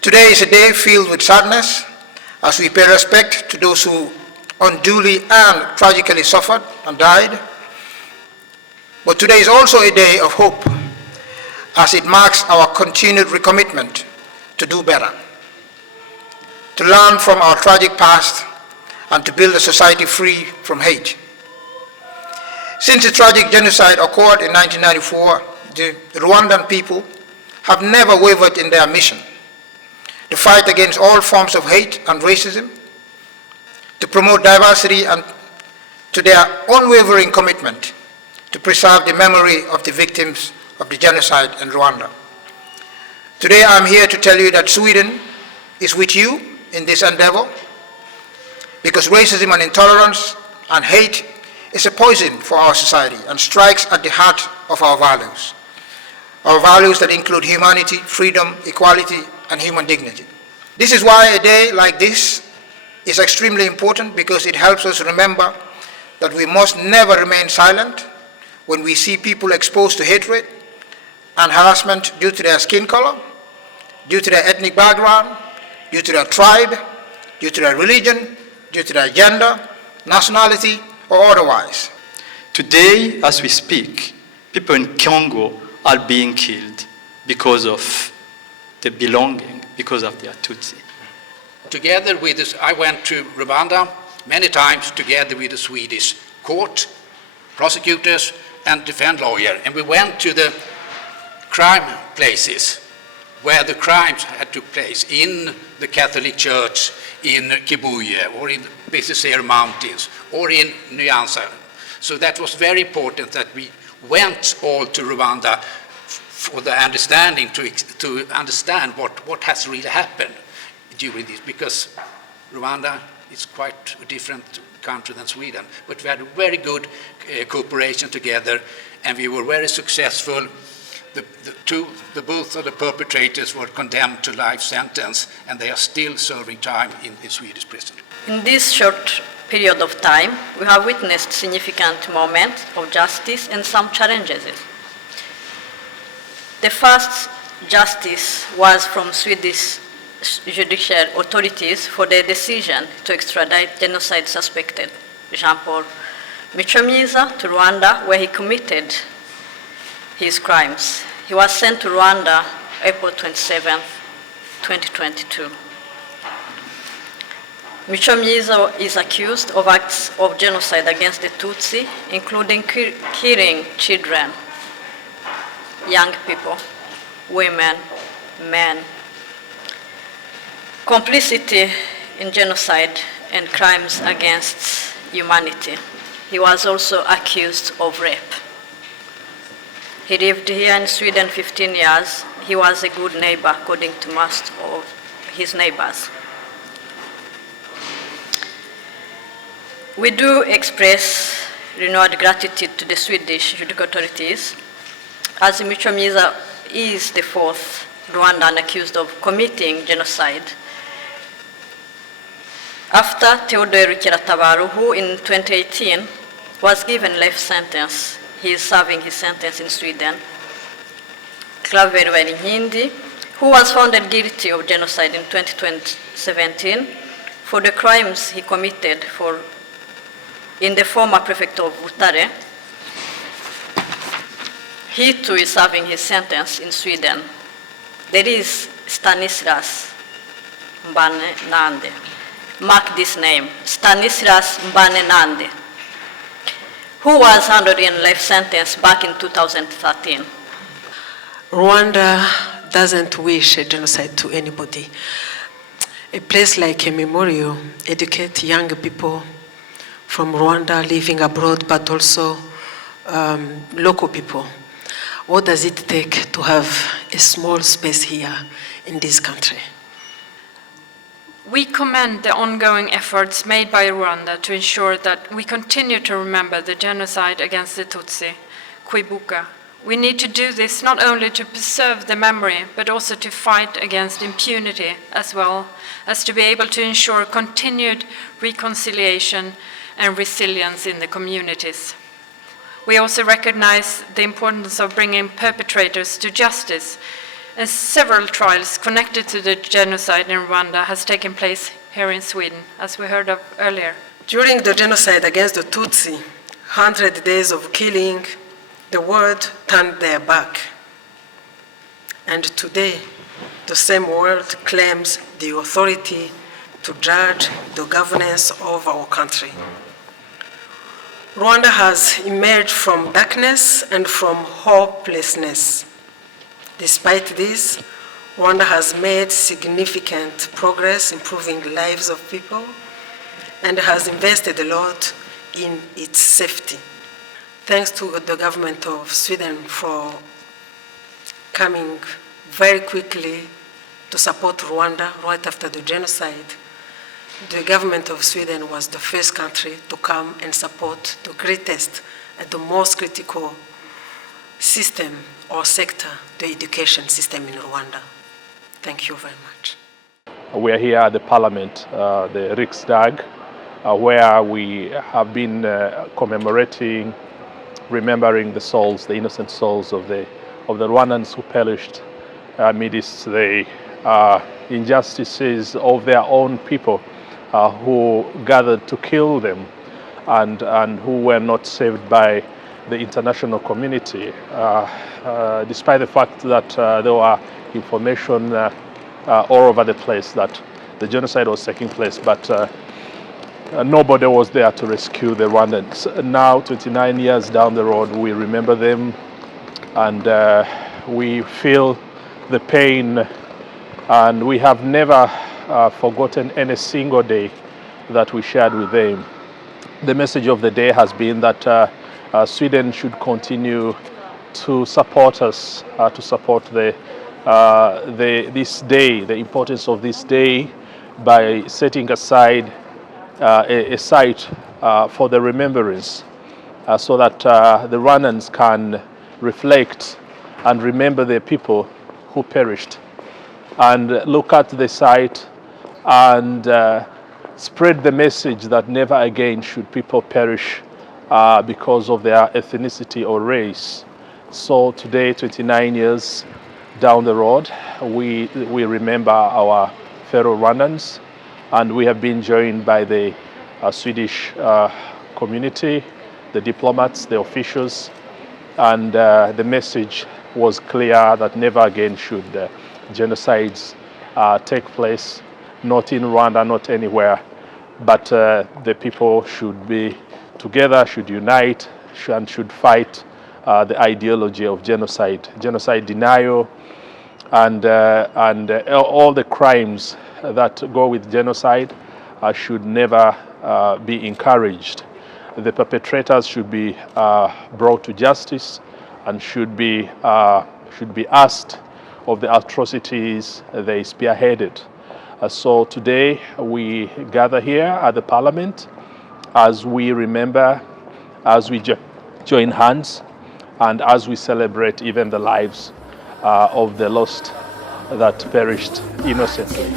Today is a day filled with sadness as we pay respect to those who unduly and tragically suffered and died. But today is also a day of hope as it marks our continued recommitment to do better, to learn from our tragic past and to build a society free from hate. Since the tragic genocide occurred in 1994, the Rwandan people have never wavered in their mission to fight against all forms of hate and racism, to promote diversity, and to their unwavering commitment to preserve the memory of the victims of the genocide in Rwanda. Today I'm here to tell you that Sweden is with you in this endeavor, because racism and intolerance and hate is a poison for our society and strikes at the heart of our values that include humanity, freedom, equality, and human dignity. This is why a day like this is extremely important, because it helps us remember that we must never remain silent when we see people exposed to hatred and harassment due to their skin color, due to their ethnic background, due to their tribe, due to their religion, due to their gender, nationality, or otherwise. Today, as we speak, people in Congo are being killed because of their belonging, because of their Tutsi. Together with this, I went to Rwanda many times together with the Swedish court, prosecutors, and defense lawyer, and we went to the crime places where the crimes had took place, in the Catholic Church, in Kibuye, or in the Bisesero Mountains, or in Nyanza. So that was very important that we went all to Rwanda for the understanding, to understand what has really happened during this, because Rwanda is quite a different country than Sweden, but we had a very good cooperation together, and we were very successful. Both of the perpetrators were condemned to life sentence, and they are still serving time in Swedish prison. In this short period of time, we have witnessed significant moments of justice and some challenges. The first justice was from Swedish judicial authorities for their decision to extradite genocide suspected Jean-Paul Michomyiza to Rwanda, where he committed his crimes. He was sent to Rwanda April 27, 2022. Michomyiza is accused of acts of genocide against the Tutsi, including killing children, young people, women, men, complicity in genocide and crimes against humanity. He was also accused of rape. He lived here in Sweden 15 years. He was a good neighbor, according to most of his neighbors. We do express renewed gratitude to the Swedish judicial authorities, as Michomyiza is the fourth Rwandan accused of committing genocide. After Theodore Kiratabaru, who in 2018 was given life sentence, he is serving his sentence in Sweden. Claver Werinkindi, who was found guilty of genocide in 2017 for the crimes he committed in the former prefecture of Butare. He too is serving his sentence in Sweden. There is Stanislas Mbanenande. Mark this name, Stanislas Mbanenande, who was handed in life sentence back in 2013. Rwanda doesn't wish a genocide to anybody. A place like a memorial educates young people from Rwanda living abroad, but also local people. What does it take to have a small space here in this country? We commend the ongoing efforts made by Rwanda to ensure that we continue to remember the genocide against the Tutsi, Kwibuka. We need to do this not only to preserve the memory, but also to fight against impunity, as well as to be able to ensure continued reconciliation and resilience in the communities. We also recognize the importance of bringing perpetrators to justice, and several trials connected to the genocide in Rwanda has taken place here in Sweden, as we heard of earlier. During the genocide against the Tutsi, 100 days of killing, the world turned their back. And today, the same world claims the authority to judge the governance of our country. Rwanda has emerged from darkness and from hopelessness. Despite this, Rwanda has made significant progress improving the lives of people and has invested a lot in its safety. Thanks to the government of Sweden for coming very quickly to support Rwanda right after the genocide. The government of Sweden was the first country to come and support the greatest and the most critical system or sector, the education system in Rwanda. Thank you very much. We are here at the Parliament, the Riksdag, where we have been commemorating, remembering the souls, the innocent souls of the Rwandans who perished amidst the injustices of their own people who gathered to kill them and who were not saved by the international community, despite the fact that there were information all over the place that the genocide was taking place, but nobody was there to rescue the Rwandans. Now, 29 years down the road, we remember them and we feel the pain, and we have never forgotten any single day that we shared with them. The message of the day has been that Sweden should continue to support us, to support this day, the importance of this day, by setting aside a site for the remembrance, so that the Rwandans can reflect and remember their people who perished, and look at the site and spread the message that never again should people perish because of their ethnicity or race. So today, 29 years down the road, we remember our fellow Rwandans, and we have been joined by the Swedish community, the diplomats, the officials, and the message was clear that never again should genocides take place, not in Rwanda, not anywhere, but the people should be together, should unite, and should fight the ideology of genocide denial, and all the crimes that go with genocide should never be encouraged. The perpetrators should be brought to justice and should be asked of the atrocities they spearheaded. So today we gather here at the Parliament as we remember, as we join hands, and as we celebrate even the lives of the lost that perished innocently.